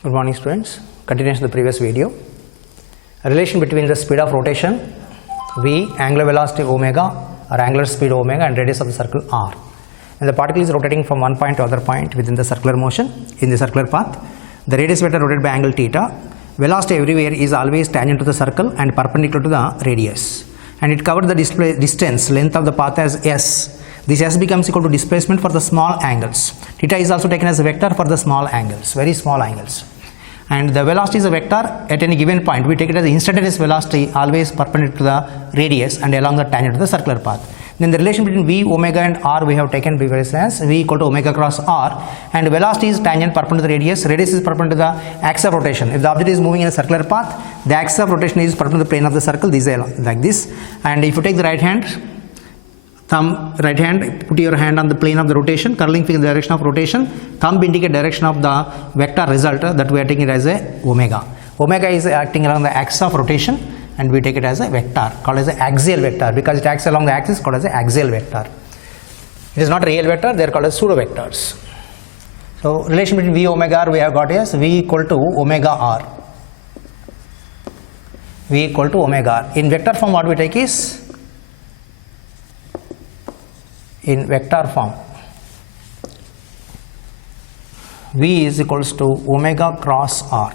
Good morning students. Continuation of the previous video. A relation between the speed of rotation v, angular velocity omega or angular speed omega and radius of the circle r. And the particle is rotating from one point to other point within the circular motion in the circular path. The radius vector rotated by angle theta. Velocity everywhere is always tangent to the circle and perpendicular to the radius. And it covered the distance length of the path as s. This s becomes equal to displacement for the small angles. Theta is also taken as a vector for the small angles, very small angles. And the velocity is a vector at any given point. We take it as instantaneous velocity, always perpendicular to the radius and along the tangent to the circular path. Then the relation between v, omega and r we have taken previously as v equal to omega cross r, and velocity is tangent perpendicular to the radius is perpendicular to the axis of rotation. If the object is moving in a circular path, the axis of rotation is perpendicular to the plane of the circle. This is like this. And if you take the right hand, put your hand on the plane of the rotation, curling finger in the direction of rotation, thumb indicate direction of the vector result that we are taking it as a omega. Omega is acting along the axis of rotation and we take it as a vector called as an axial vector because it acts along the axis called as an axial vector. It is not a real vector, they are called as pseudo vectors. So relation between v omega r we have got is v equal to omega r. V equal to omega r. In vector form what we take is, in vector form, v is equals to omega cross r.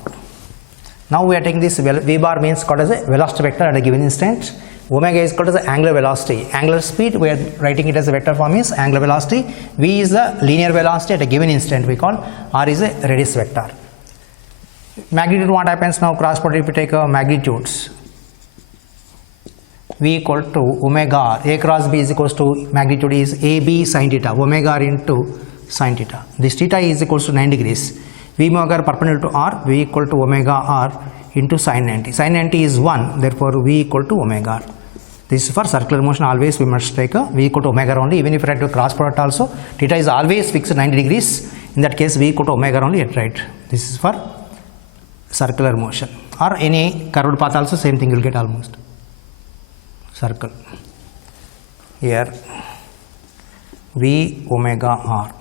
Now we are taking this v bar means called as a velocity vector at a given instant. Omega is called as the angular velocity. Angular speed we are writing it as a vector form is angular velocity. V is the linear velocity at a given instant we call. R is a radius vector. Magnitude, what happens now, cross product if we take magnitudes. V equal to omega r. A cross b is equals to magnitude is ab sin theta, omega r into sin theta. This theta is equals to 9 degrees. V omega r perpendicular to r, v equal to omega r into sin 90. Sin 90 is 1, therefore v equal to omega r. This is for circular motion, always we must take a v equal to omega r only. Even if you write to cross product also, theta is always fixed at 90 degrees. In that case v equal to omega r only at right. This is for circular motion. Or any curved path also same thing you will get almost. Circle. Here v omega r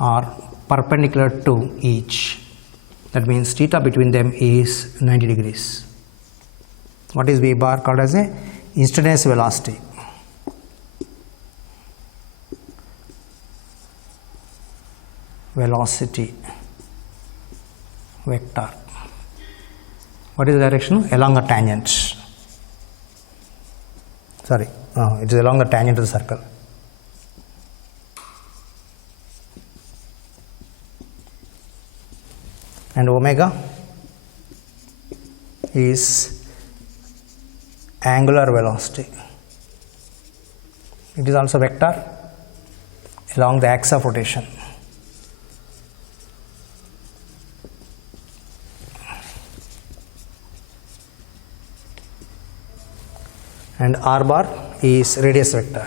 are perpendicular to each. That means theta between them is 90 degrees. What is v bar? Called as a instantaneous velocity. Velocity vector. What is the direction? Along the tangent. Sorry, it is along the tangent of the circle. And omega is angular velocity. It is also vector along the axis of rotation. And r bar is radius vector.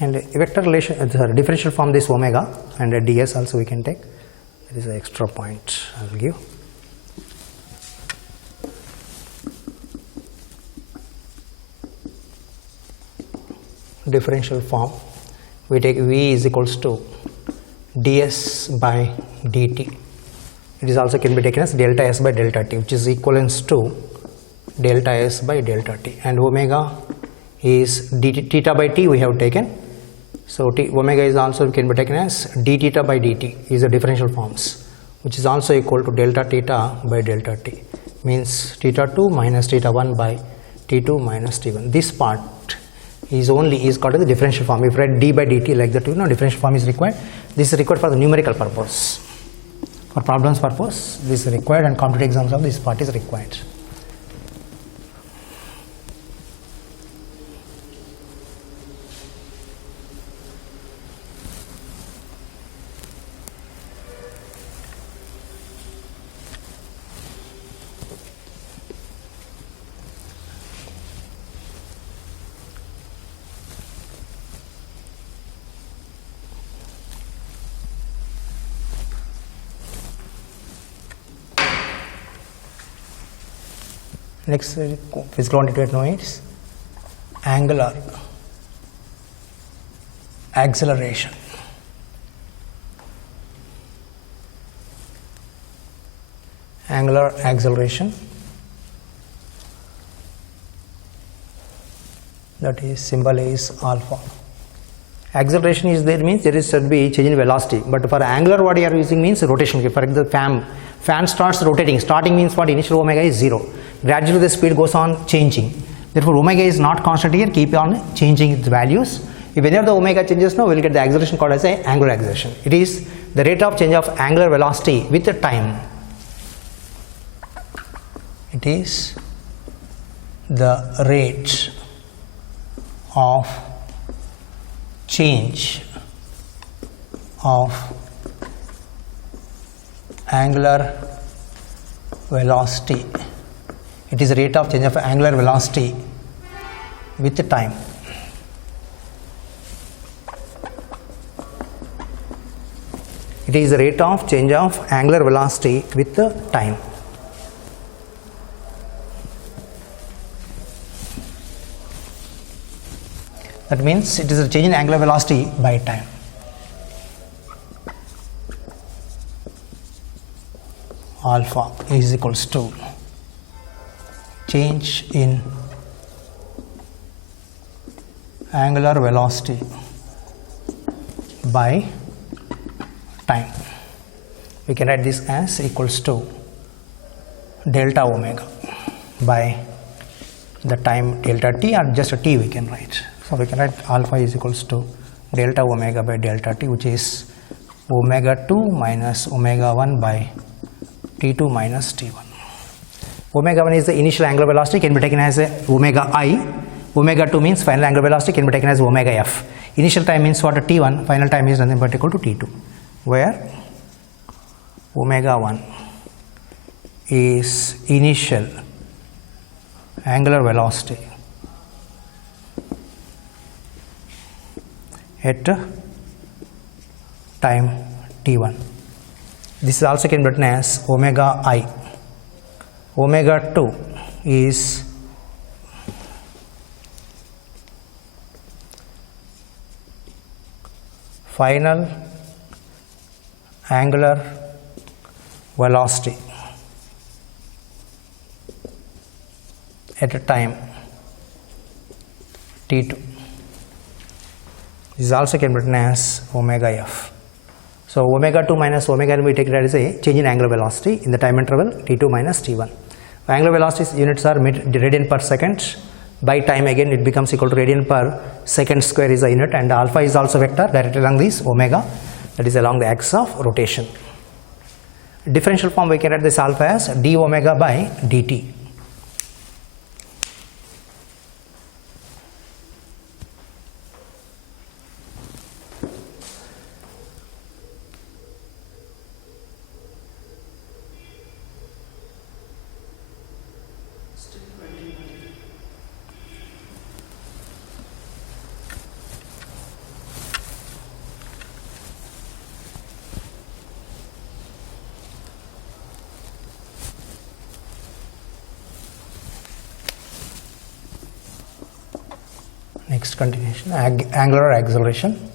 And a vector relation, differential form this omega and a ds also we can take. That is an extra point I will give. Differential form, we take v is equals to ds by dt. It is also can be taken as delta s by delta t, which is equivalent to delta s by delta t. And omega is dt, theta by t we have taken. So omega is also can be taken as d theta by dt is the differential forms, which is also equal to delta theta by delta t. Means theta 2 minus theta 1 by t2 minus t1. This part is called as the differential form. If you write d by dt like that, differential form is required. This is required for the numerical purpose. For problems purpose, this is required, and competitive exams of this part is required. Next physical quantity to know is angular acceleration. Angular acceleration, that is symbol is alpha. Acceleration is there means there is should be change in velocity, but for angular what you are using means rotation. For example, fan starts rotating, starting means what, initial omega is 0, gradually the speed goes on changing, therefore omega is not constant here, keep on changing its values. If any of the omega changes now, we will get the acceleration called as a angular acceleration. It is the rate of change of angular velocity with the time. It is the rate of change of angular velocity. It is the rate of change of angular velocity with the time. It is the rate of change of angular velocity with the time. That means it is a change in angular velocity by time. Alpha is equals to change in angular velocity by time. We can write this as equals to delta omega by the time delta t, or just a t we can write. So we can write alpha is equals to delta omega by delta t, which is omega 2 minus omega 1 by t2 minus t1. Omega 1 is the initial angular velocity, can be taken as a omega I. Omega 2 means final angular velocity, can be taken as omega f. Initial time means what, t1, final time is nothing but equal to t2, where omega 1 is initial angular velocity at time t1. This is also can be written as omega I. Omega 2 is final angular velocity at a time t2. This is also can be written as omega f. So omega 2 minus omega n we take it as a change in angular velocity in the time interval t2 minus t1. Angular velocity units are radian per second. By time again it becomes equal to radian per second square is a unit, and alpha is also vector directed along this omega, that is along the axis of rotation. Differential form we can write this alpha as d omega by dt. Next continuation, angular acceleration.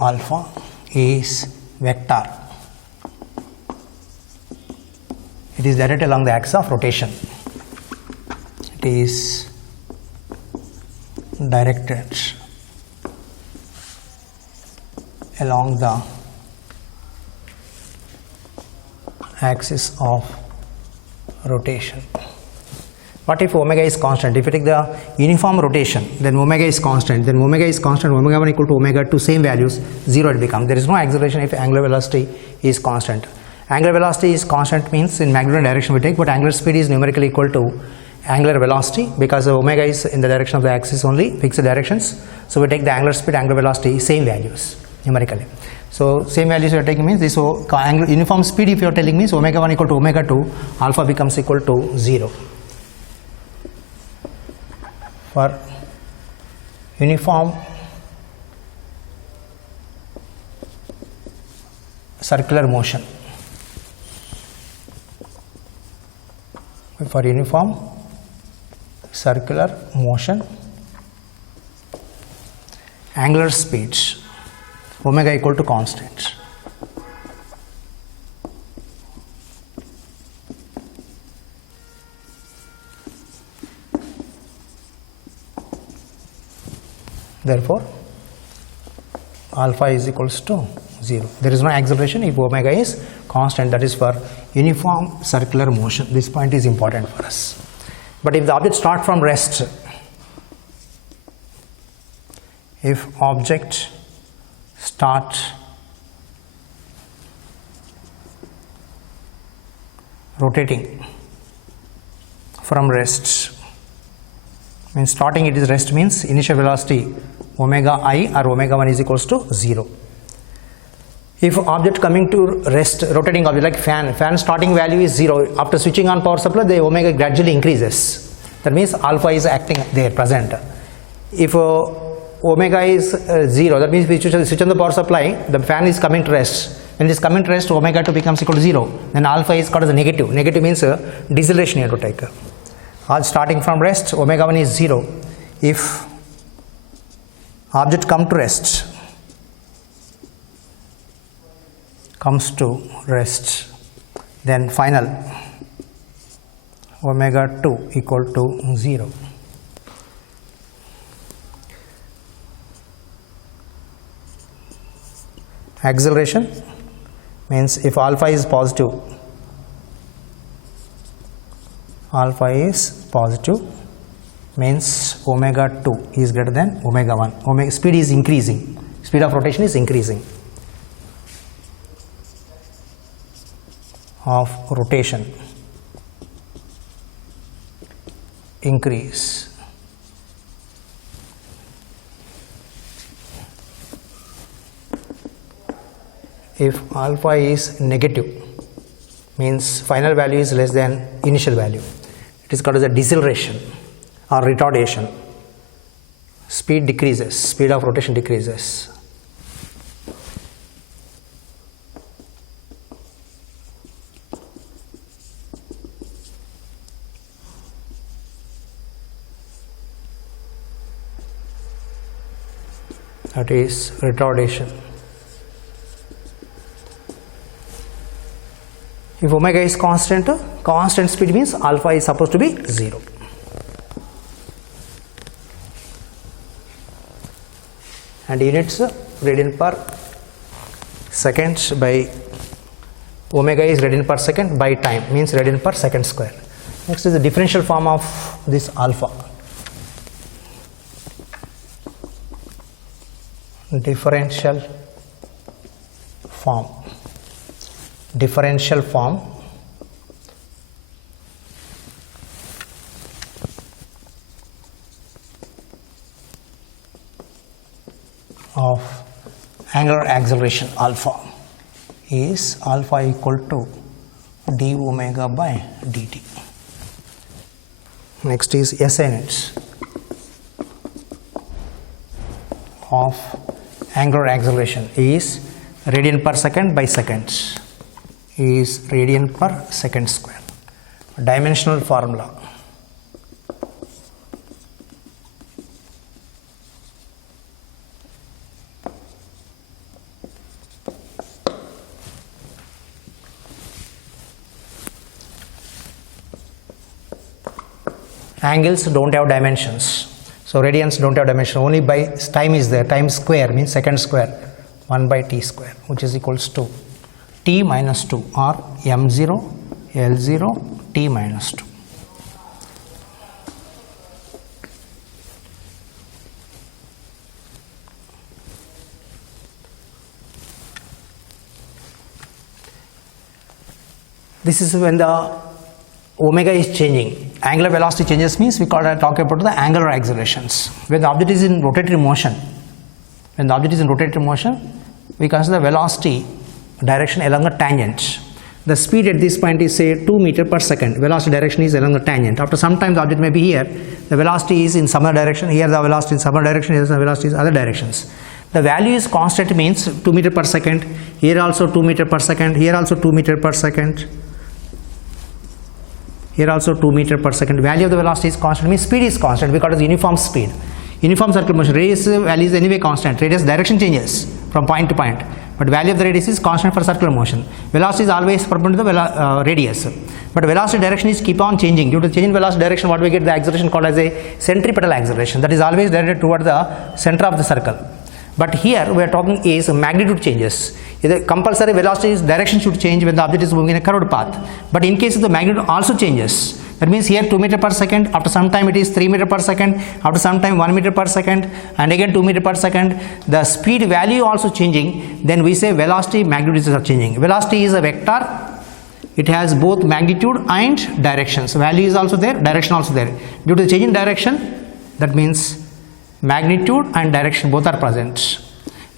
Alpha is vector. It is directed along the axis of rotation. It is directed along the axis of rotation. What if omega is constant? If you take the uniform rotation, then omega is constant. Then omega is constant, omega 1 equal to omega 2, same values, 0 it becomes. There is no acceleration if angular velocity is constant. Angular velocity is constant means in magnitude direction we take, but angular speed is numerically equal to angular velocity because omega is in the direction of the axis only, fixed directions. So we take the angular speed, angular velocity, same values numerically. So same values you are taking means this uniform speed if you are telling means omega 1 equal to omega 2, alpha becomes equal to 0. For uniform circular motion, for uniform circular motion, angular speeds, omega equal to constant. Therefore, alpha is equals to 0. There is no acceleration if omega is constant, that is for uniform circular motion. This point is important for us. But if the object start from rest, if object start rotating from rest, means starting it is rest means initial velocity omega I or omega 1 is equals to 0. If object coming to rest, rotating object like fan starting value is 0, after switching on power supply the omega gradually increases, that means alpha is acting there present. If omega is 0, that means we switch on the power supply, the fan is coming to rest. When this coming to rest, omega 2 becomes equal to 0, then alpha is called as a negative. Negative means deceleration you have to take. All starting from rest, omega 1 is 0. If object comes to rest, then final omega 2 equal to 0. Acceleration means if alpha is positive, means omega 2 is greater than omega 1. Omega speed is increasing, speed of rotation is increasing. Of rotation increase. If alpha is negative, means final value is less than initial value, it is called as a deceleration or retardation. Speed decreases, speed of rotation decreases. That is retardation. If omega is constant speed means alpha is supposed to be 0. And units radian per second by omega is radian per second by time, means radian per second square. Next is the differential form of this alpha. Differential form of angular acceleration alpha is alpha equal to d omega by dt. Next is SI units of angular acceleration is radian per second by second, is radian per second square. Dimensional formula. Angles don't have dimensions, so radians don't have dimension, only by time is there. Time square means second square, 1 by t square, which is equals to t minus 2 or m0 L0 t minus 2. This is when the omega is changing. Angular velocity changes means we talk about the angular accelerations. When the object is in rotatory motion, we consider the velocity direction along the tangent. The speed at this point is say 2 meters per second. Velocity direction is along the tangent. After some time the object may be here. The velocity is in some other direction. Here the velocity in some other direction. Here the velocity is other directions. The value is constant means 2 meters per second. Here also 2 meters per second. Here also 2 meters per second. Here also 2 meter per second. Value of the velocity is constant, means speed is constant. We call it uniform speed. Uniform circular motion. Radius value is anyway constant. Radius direction changes from point to point, but value of the radius is constant for circular motion. Velocity is always perpendicular to the radius, but velocity direction is keep on changing. Due to change in velocity direction, what we get the acceleration called as a centripetal acceleration. That is always directed toward the center of the circle. But here we are talking is magnitude changes. The compulsory velocity is direction should change when the object is moving in a curved path. But in case of the magnitude also changes. That means here 2 meter per second, after some time it is 3 meter per second, after some time 1 meter per second, and again 2 meter per second. The speed value also changing, then we say velocity magnitudes are changing. Velocity is a vector. It has both magnitude and directions. Value is also there, direction also there. Due to the change in direction, that means magnitude and direction both are present.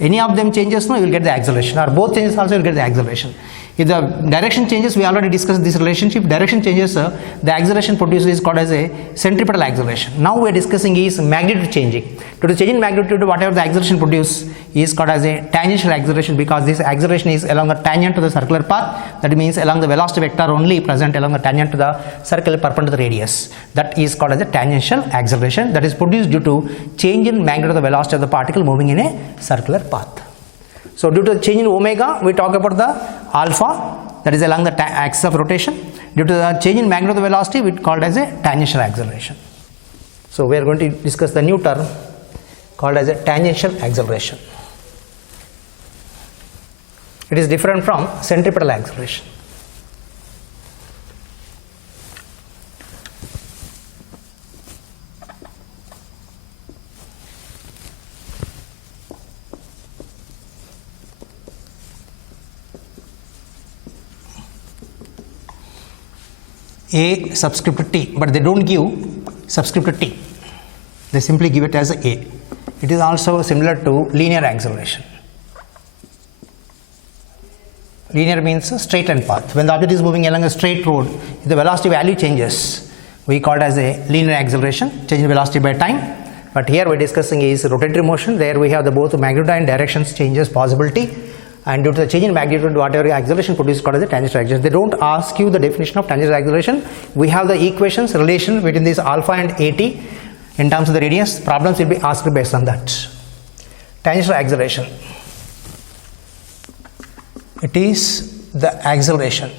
Any of them changes, no, you will get the acceleration, or both changes also you will get the acceleration. If the direction changes, we already discussed this relationship. Direction changes, the acceleration produced is called as a centripetal acceleration. Now we are discussing is magnitude changing. To the change in magnitude, whatever the acceleration produced is called as a tangential acceleration, because this acceleration is along the tangent to the circular path. That means along the velocity vector only present along the tangent to the circle perpendicular to the radius. That is called as a tangential acceleration, that is produced due to change in magnitude of the velocity of the particle moving in a circular path. So due to the change in omega, we talk about the alpha, that is along the axis of rotation. Due to the change in magnitude of the velocity, we called as a tangential acceleration. So we are going to discuss the new term called as a tangential acceleration. It is different from centripetal acceleration. A subscript T, but they don't give subscript T. They simply give it as a. It is also similar to linear acceleration. Linear means a straight line path. When the object is moving along a straight road, if the velocity value changes, we call it as a linear acceleration, change in velocity by time. But here we are discussing is rotatory motion. There we have the both magnitude and directions changes possibility. And due to the change in magnitude, whatever acceleration produced is called as a tangential acceleration. They don't ask you the definition of tangential acceleration. We have the equations relation between this alpha and at in terms of the radius. Problems will be asked based on that. Tangential acceleration. It is the acceleration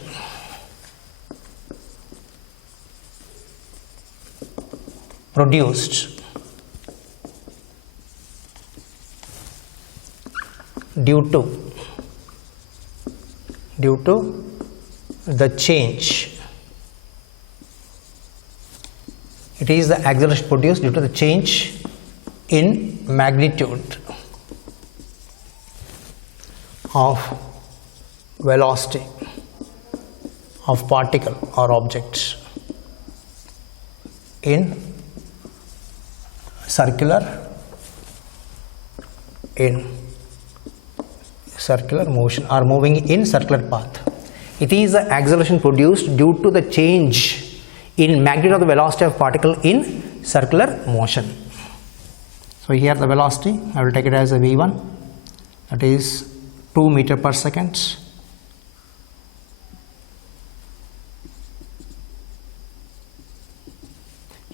produced due to the change. It is the acceleration produced due to the change in magnitude of velocity of particle or object in circular motion or moving in circular path. It is the acceleration produced due to the change in magnitude of the velocity of particle in circular motion. So here the velocity, I will take it as a v1, that is 2 meter per second.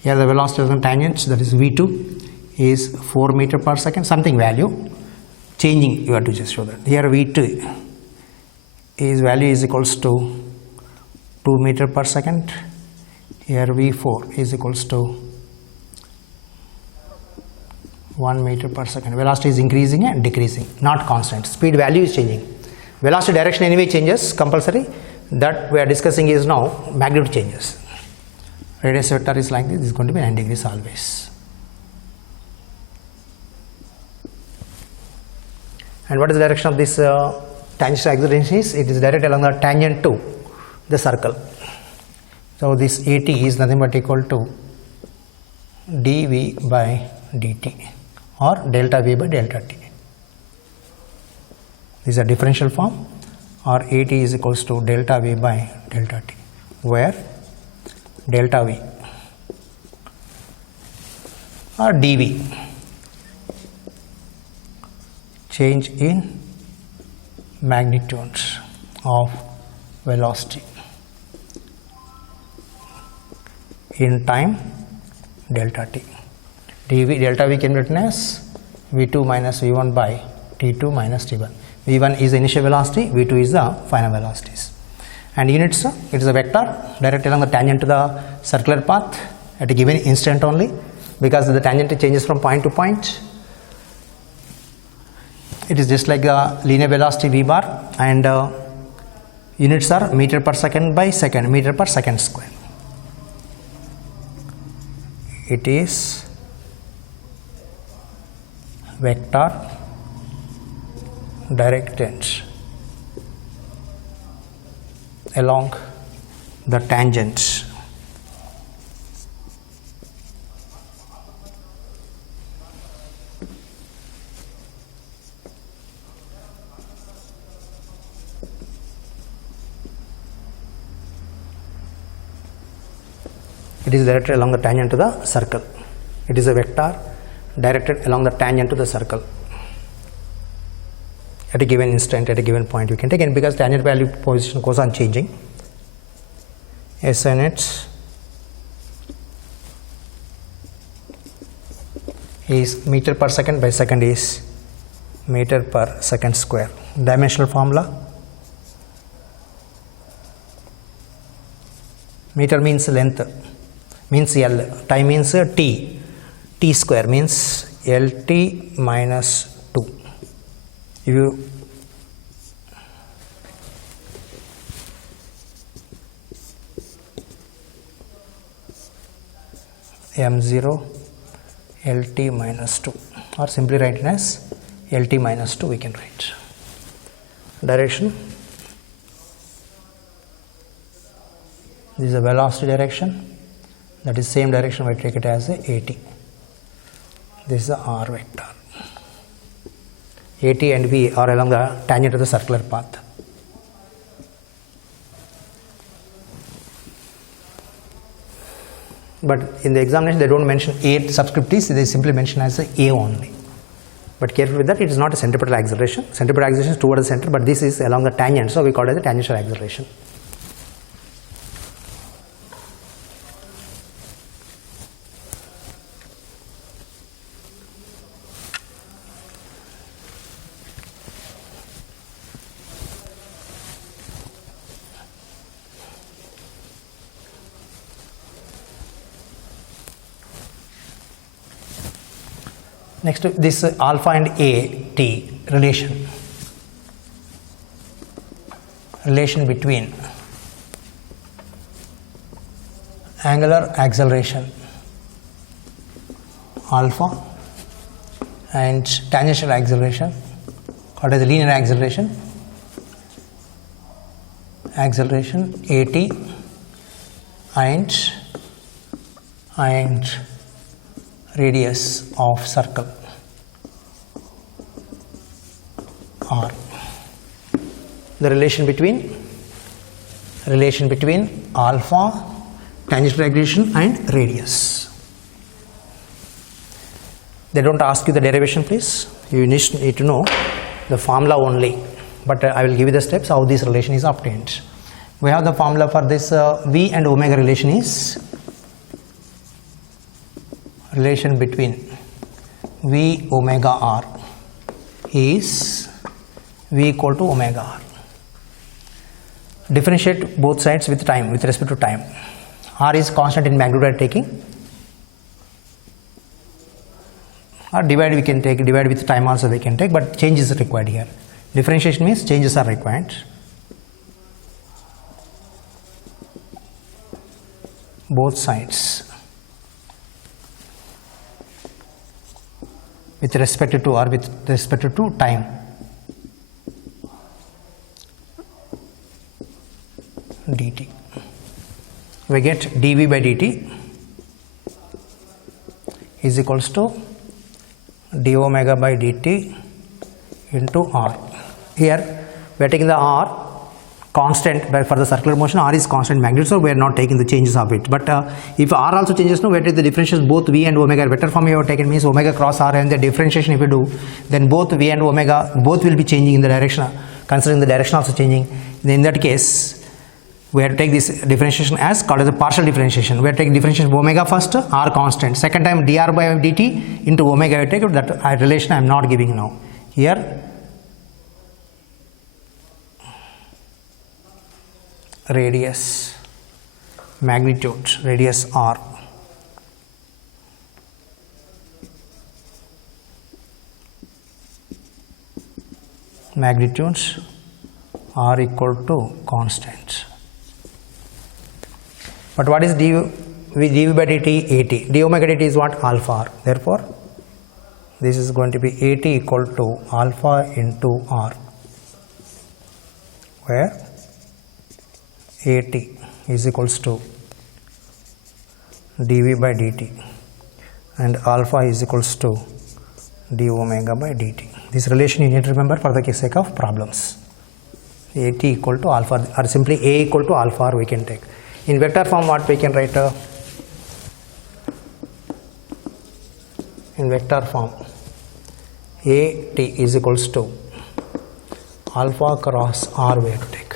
Here the velocity of the tangent, that is v2, is 4 meter per second, something value. Changing, you have to just show that. Here V2 is value is equals to 2 meter per second. Here V4 is equals to 1 meter per second. Velocity is increasing and decreasing, not constant. Speed value is changing. Velocity direction anyway changes, compulsory. That we are discussing is now magnitude changes. Radius vector is like this is going to be 9 degrees always. And what is the direction of this tangential acceleration is? It is directed along the tangent to the circle. So this at is nothing but equal to dv by dt or delta v by delta t. This is a differential form, or at is equals to delta v by delta t, where delta v or dv, change in magnitude of velocity in time delta t. dv delta v can be written as v2 minus v1 by t2 minus t1. v1 is the initial velocity, v2 is the final velocities. And units, it is a vector directed along the tangent to the circular path at a given instant only, because the tangent changes from point to point. It is just like a linear velocity v bar, and units are meter per second by second, meter per second square. It is vector directed along the tangent it is directed along the tangent to the circle. It is a vector directed along the tangent to the circle at a given instant, at a given point you can take, and because tangent value position goes on changing, SI units is meter per second by second is meter per second square. Dimensional formula: meter means length, means L, time means T, T square means LT minus 2. If you M0 LT minus 2, or simply write it as LT minus 2 we can write. Direction, this is a velocity direction, that is same direction we take it as a AT. This is the R vector. AT and V are along the tangent of the circular path. But in the examination they don't mention A subscript T, they simply mention as A only. But careful with that, it is not a centripetal acceleration. Centripetal acceleration is towards the center, but this is along the tangent, so we call it as a tangential acceleration. Next, this alpha and AT relation between angular acceleration alpha and tangential acceleration, called as linear acceleration AT and radius of circle R. The relation between alpha, tangential acceleration and radius. They don't ask you the derivation, please. You need to know the formula only, but I will give you the steps how this relation is obtained. We have the formula for this V and omega relation is relation between V omega R is V equal to omega R. Differentiate both sides with time, with respect to time. R is constant in magnitude taking, or divide we can take, divide with time also we can take, but change is required here. Differentiation means changes are required. Both sides with respect to or with respect to time. Dt. We get dV by dt is equals to d omega by dt into R. Here we are taking the R constant, but for the circular motion R is constant magnitude, so we are not taking the changes of it. But if R also changes, no, we are taking the differentials both V and omega. Vector form you have taken means omega cross R, and the differentiation if you do, then both V and omega both will be changing in the direction, considering the direction also changing. In that case, we have to take this differentiation as called as a partial differentiation. We have to take differentiation of omega first, r constant. Second time dr by dt into omega, we take it. That relation I am not giving now. Here radius, magnitude, radius r, magnitudes are equal to constant. But what is dv by dt? At. d omega dt is what? Alpha r. Therefore, this is going to be At equal to alpha into r, where At is equals to dv by dt and alpha is equals to d omega by dt. This relation you need to remember for the sake of problems. At equal to alpha, or simply A equal to alpha r we can take. In vector form, what we can write? In vector form, At is equals to alpha cross r we have to take.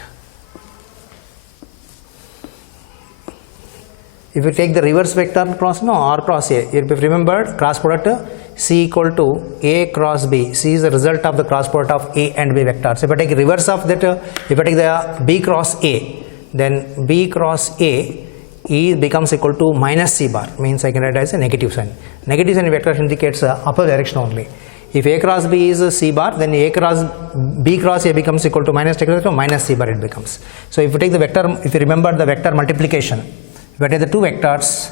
If you take the reverse vector cross, no, r cross a. If you remember, cross product C equal to A cross B. C is the result of the cross product of A and B vectors. If I take reverse of that, if I take the B cross A, then B cross A E becomes equal to minus C bar, means I can write as a negative sign. Negative sign vector indicates upper direction only. If A cross B is C bar, then B cross A becomes equal to minus C bar it becomes. So if you take the vector, if you remember the vector multiplication, if I take the two vectors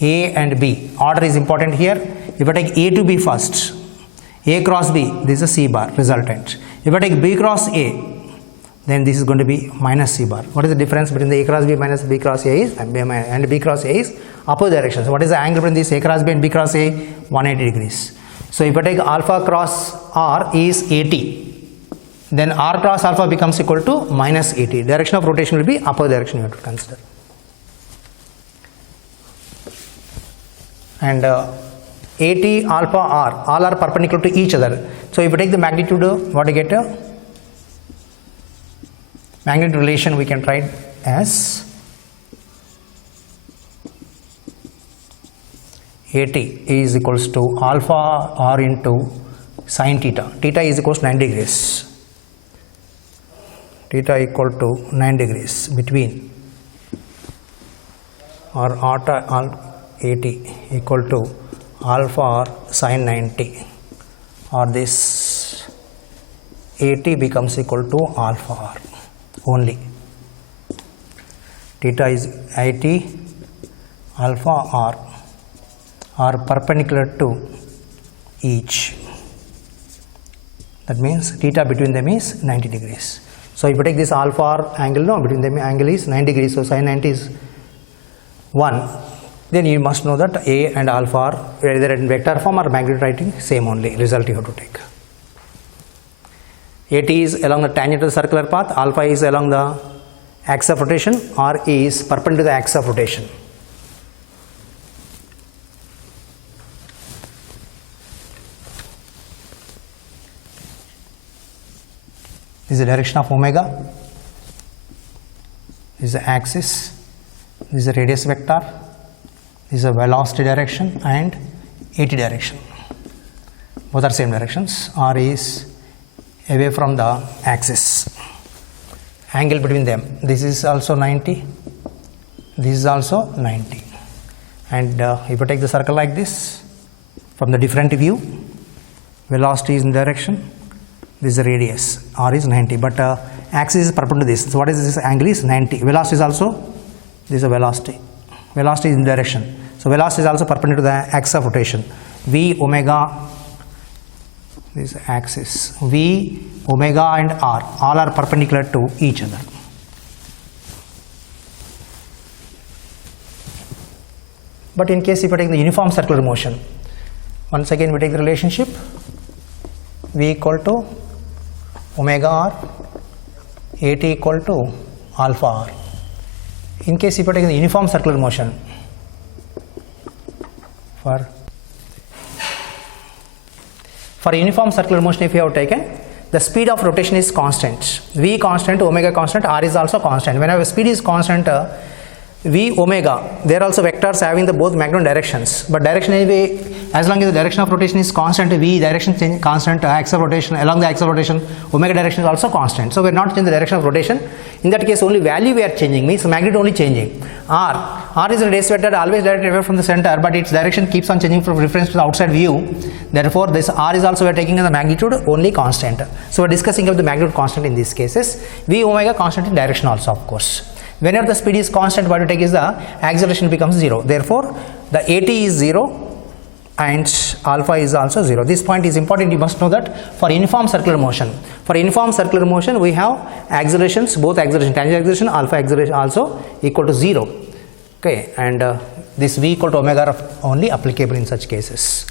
A and B, order is important here. If I take A to B first, A cross B, this is a C bar resultant. If I take B cross A, then this is going to be minus C bar. What is the difference between the A cross B minus B cross A is, and B cross A is upper direction. So what is the angle between this A cross B and B cross A? 180 degrees. So if I take alpha cross R is 80, then R cross alpha becomes equal to minus 80. Direction of rotation will be upper direction you have to consider. And AT, alpha, R, all are perpendicular to each other. So if you take the magnitude, what do you get? Magnitude relation we can write as AT is equals to alpha R into sin theta. Theta is equals to 9 degrees. Theta equal to 9 degrees between, or AT equal to alpha R sin 90, or this AT becomes equal to alpha R only. Theta is AT, alpha R are perpendicular to each. That means theta between them is 90 degrees. So if you take this alpha R angle, no, between them angle is 9 degrees, so sin 90 is 1. Then you must know that A and alpha are either in vector form or magnitude writing, same only result you have to take. AT is along the tangent to the circular path, alpha is along the axis of rotation, R is perpendicular to the axis of rotation. This is the direction of omega, this is the axis, this is the radius vector, this is a velocity direction and AT direction. Both are same directions. R is away from the axis. Angle between them, this is also 90, this is also 90. And if you take the circle like this, from the different view, velocity is in direction, this is the radius, R is 90, but axis is perpendicular to this. So what is this angle is 90. Velocity is also, this is a velocity. Velocity is in direction. So velocity is also perpendicular to the axis of rotation. V omega, this is axis. V, omega and R, all are perpendicular to each other. But in case if you take the uniform circular motion, once again we take the relationship V equal to omega R, AT equal to alpha R. In case if you take the uniform circular motion, for uniform circular motion if you have taken, the speed of rotation is constant. V constant, omega constant, r is also constant. Whenever speed is constant, v omega, there are also vectors having the both magnitude directions, but direction anyway, as long as the direction of rotation is constant, v direction change constant, axis of rotation, along the axis of rotation, omega direction is also constant. So we are not changing the direction of rotation. In that case, only value we are changing, means magnitude only changing. R is a race vector always directed away from the center, but its direction keeps on changing from reference to the outside view. Therefore, this r is also we are taking as the magnitude only constant. So we are discussing about the magnitude constant in these cases. V omega constant in direction also, of course. Whenever the speed is constant, what you take is the acceleration becomes 0. Therefore, the AT is 0 and alpha is also 0. This point is important. You must know that for uniform circular motion. For uniform circular motion, we have accelerations, both acceleration, tangential acceleration, alpha acceleration also equal to 0. Okay, and this V equal to omega are only applicable in such cases.